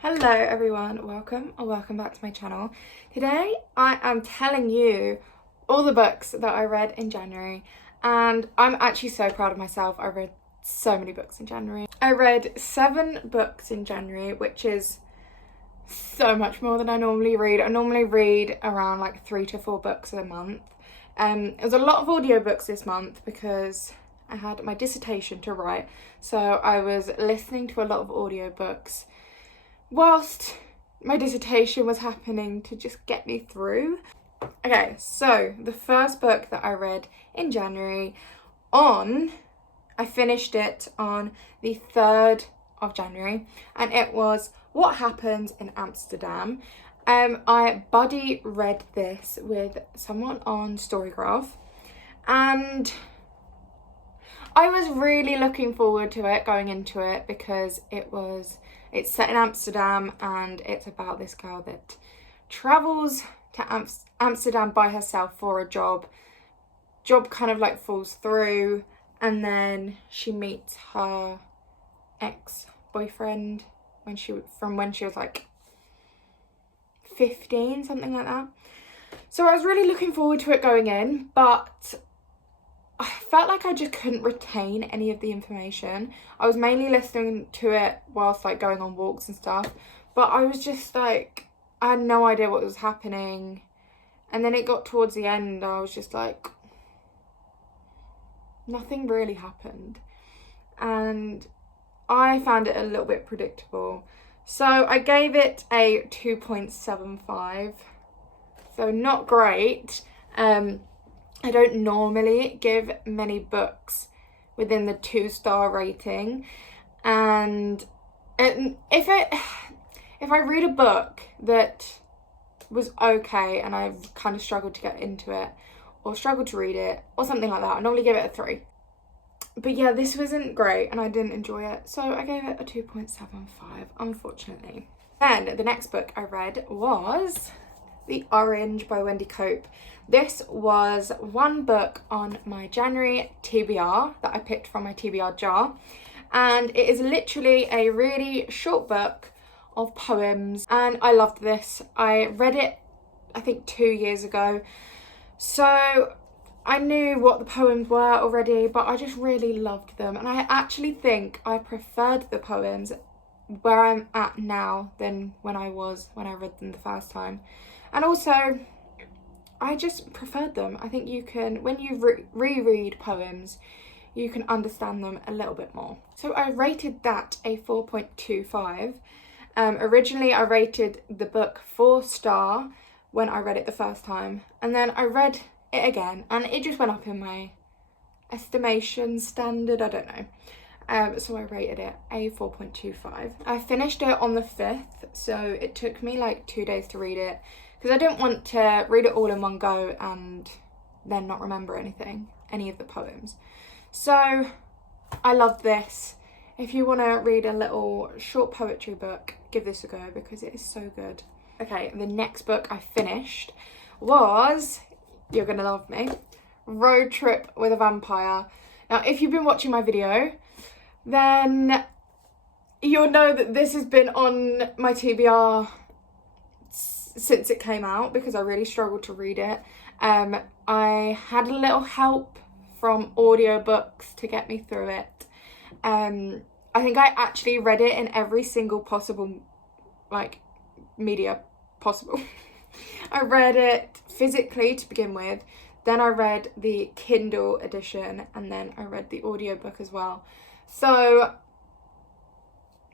Hello everyone, welcome or welcome back to my channel. Today I am telling you all the books that I read in January, and I'm actually so proud of myself. I read so many books in January. I read 7 books in January, which is so much more than I normally read. I normally read around like 3 to 4 books a month. It was a lot of audiobooks this month because I had my dissertation to write, so I was listening to a lot of audiobooks whilst my dissertation was happening to just get me through. Okay, so the first book that I read in January I finished it on the 3rd of January, and it was What Happens in Amsterdam. I buddy read this with someone on Storygraph, and I was really looking forward to it going into it because it's set in Amsterdam, and it's about this girl that travels to Amsterdam by herself for a job. Job kind of like falls through, and then she meets her ex-boyfriend when she was like 15, something like that. So I was really looking forward to it going in, but I felt like I just couldn't retain any of the information. I was mainly listening to it whilst like going on walks and stuff, but I was just like, I had no idea what was happening. And then it got towards the end, I was just like, nothing really happened. And I found it a little bit predictable. So I gave it a 2.75. So not great. I don't normally give many books within the 2-star rating, and if I read a book that was okay and I've kind of struggled to get into it or struggled to read it or something like that, I normally give it a 3. But yeah, this wasn't great and I didn't enjoy it, so I gave it a 2.75, unfortunately. Then the next book I read was The Orange by Wendy Cope. This was one book on my January TBR that I picked from my TBR jar, and it is literally a really short book of poems, and I loved this. I read it I think 2 years ago, so I knew what the poems were already, but I just really loved them, and I actually think I preferred the poems where I'm at now than when I read them the first time. And also, I just preferred them. I think you can, when you reread poems, you can understand them a little bit more. So I rated that a 4.25. Originally, I rated the book 4-star when I read it the first time, and then I read it again, and it just went up in my estimation standard, I don't know. So I rated it a 4.25. I finished it on the 5th, so it took me like 2 days to read it, because I didn't want to read it all in one go and then not remember any of the poems. So I loved this. If you want to read a little short poetry book, give this a go because it is so good. Okay, the next book I finished was, you're gonna love me, Road Trip with a Vampire. Now, if you've been watching my video, then you'll know that this has been on my TBR since it came out because I really struggled to read it. I had a little help from audiobooks to get me through it. I think I actually read it in every single possible media possible. I read it physically to begin with, then I read the Kindle edition, and then I read the audiobook as well. So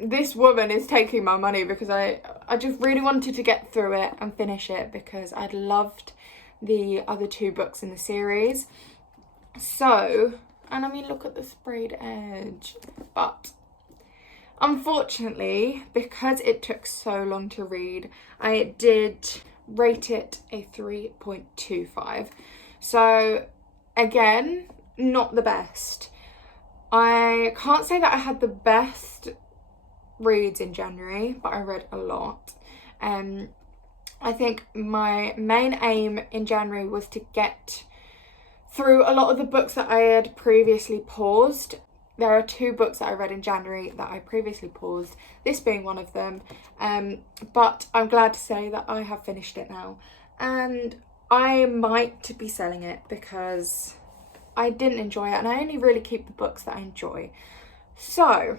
this woman is taking my money because I just really wanted to get through it and finish it because I'd loved the other 2 books in the series. So, and I mean, look at the sprayed edge. But unfortunately, because it took so long to read, I did rate it a 3.25. So again, not the best. I can't say that I had the best reads in January, but I read a lot. I think my main aim in January was to get through a lot of the books that I had previously paused there are 2 books that I read in January that I previously paused, this being one of them, but I'm glad to say that I have finished it now, and I might be selling it because I didn't enjoy it, and I only really keep the books that I enjoy. So,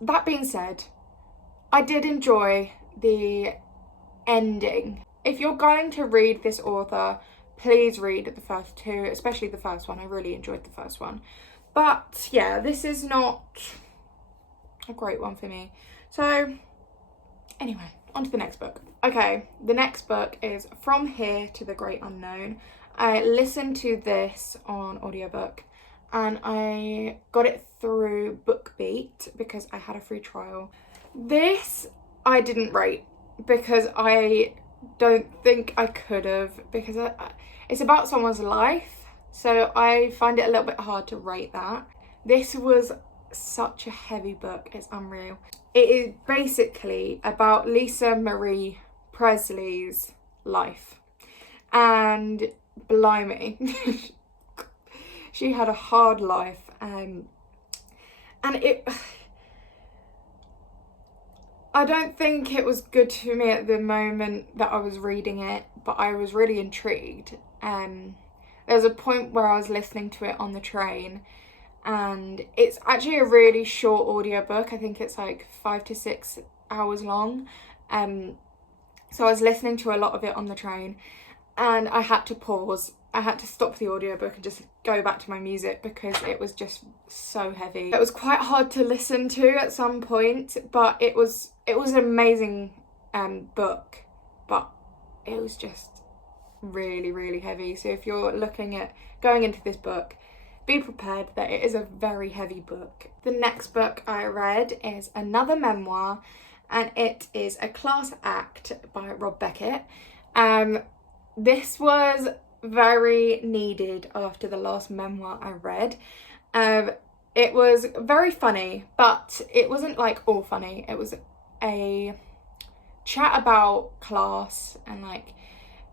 that being said, I did enjoy the ending. If you're going to read this author, please read the first 2, especially the first one. I really enjoyed the first one. But yeah, this is not a great one for me. So anyway, on to the next book. Okay, the next book is From Here to the Great Unknown. I listened to this on audiobook and I got it through BookBeat because I had a free trial. This I didn't rate because I don't think I could have, because it's about someone's life, so I find it a little bit hard to rate that. This was such a heavy book, it's unreal. It is basically about Lisa Marie Presley's life, and blimey, she had a hard life, and it, I don't think it was good for me at the moment that I was reading it, but I was really intrigued. There was a point where I was listening to it on the train, and it's actually a really short audiobook. I think it's like 5 to 6 hours long. So I was listening to a lot of it on the train, and I had to pause. I had to stop the audiobook and just go back to my music because it was just so heavy. It was quite hard to listen to at some point, but it was an amazing book, but it was just really, really heavy. So if you're looking at going into this book, be prepared that it is a very heavy book. The next book I read is another memoir, and it is A Class Act by Rob Beckett. This was very needed after the last memoir I read. It was very funny, but it wasn't like all funny. It was a chat about class and like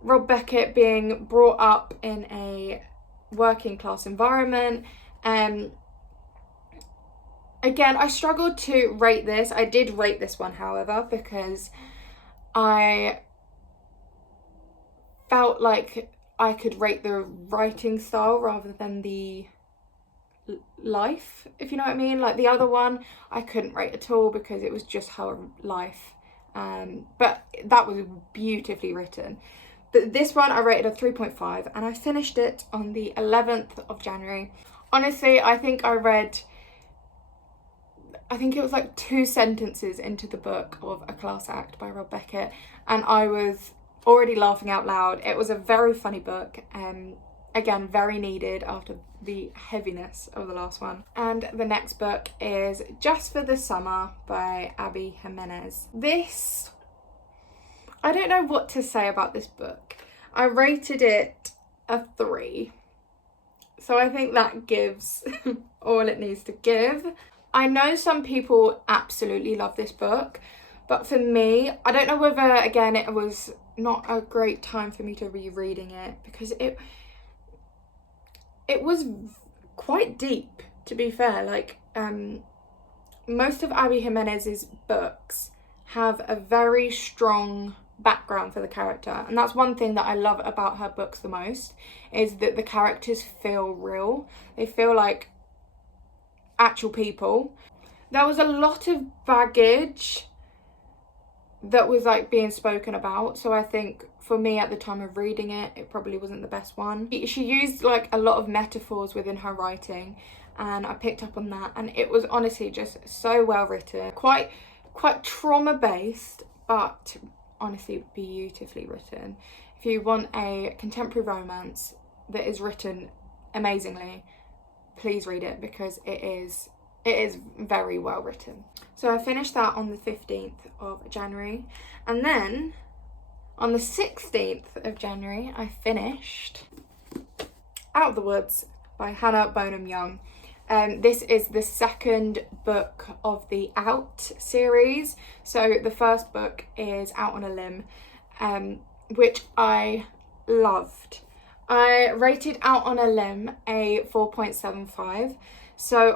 Rob Beckett being brought up in a working class environment. Again, I struggled to rate this. I did rate this one, however, because I felt like I could rate the writing style rather than the life, if you know what I mean. Like the other one I couldn't rate at all because it was just her life, but that was beautifully written. But this one I rated a 3.5, and I finished it on the 11th of January. Honestly, I think it was like 2 sentences into the book of A Class Act by Rob Beckett, and I was already laughing out loud. It was a very funny book, again, very needed after the heaviness of the last one. And the next book is Just for the Summer by Abby Jimenez. This, I don't know what to say about this book. I rated it a 3. So I think that gives all it needs to give. I know some people absolutely love this book, but for me, I don't know whether, again, it was not a great time for me to be reading it because it was quite deep, to be fair. Like, most of Abby Jimenez's books have a very strong background for the character, and that's one thing that I love about her books the most, is that the characters feel real. They feel like actual people. There was a lot of baggage that was like being spoken about, so I think for me at the time of reading it, it probably wasn't the best one. She used like a lot of metaphors within her writing, and I picked up on that, and it was honestly just so well written, quite trauma based, but honestly beautifully written. If you want a contemporary romance that is written amazingly, please read it because it is very well written. So I finished that on the 15th of January, and then on the 16th of January I finished Out of the Woods by Hannah Bonham Young. This is the second book of the Out series. So the first book is Out on a Limb, which I loved. I rated Out on a Limb a 4.75. So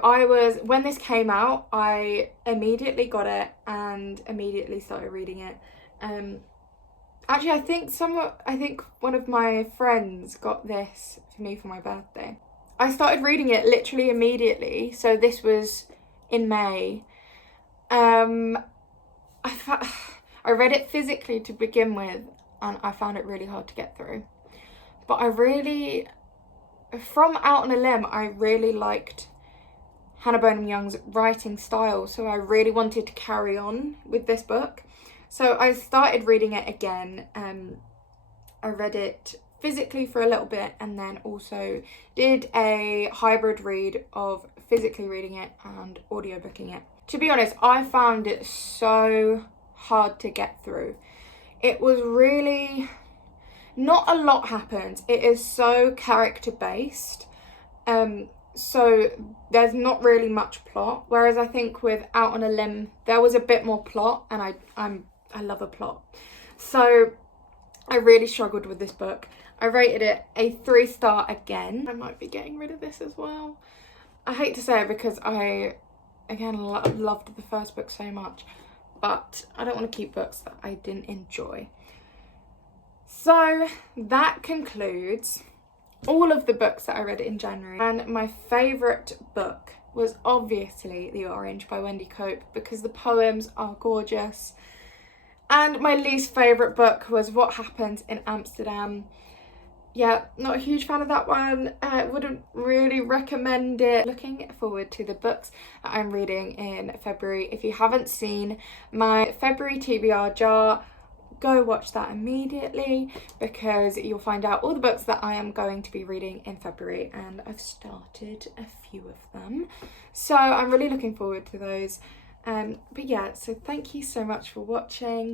when this came out, I immediately got it and immediately started reading it. Actually, I think one of my friends got this for me for my birthday. I started reading it literally immediately. So this was in May. I read it physically to begin with, and I found it really hard to get through. But from Out on a Limb, I really liked Hannah Bonham Young's writing style, so I really wanted to carry on with this book. So I started reading it again. I read it physically for a little bit and then also did a hybrid read of physically reading it and audiobooking it. To be honest, I found it so hard to get through. It was really... not a lot happens. It is so character based. So there's not really much plot. Whereas I think with Out on a Limb, there was a bit more plot, and I love a plot. So I really struggled with this book. I rated it a 3-star again. I might be getting rid of this as well. I hate to say it because I, again, loved the first book so much, but I don't want to keep books that I didn't enjoy. So that concludes all of the books that I read in January. And my favourite book was obviously The Orange by Wendy Cope because the poems are gorgeous. And my least favourite book was What Happened in Amsterdam. Yeah, not a huge fan of that one. Wouldn't really recommend it. Looking forward to the books that I'm reading in February. If you haven't seen my February TBR jar, go watch that immediately because you'll find out all the books that I am going to be reading in February, and I've started a few of them. So I'm really looking forward to those. But yeah, so thank you so much for watching.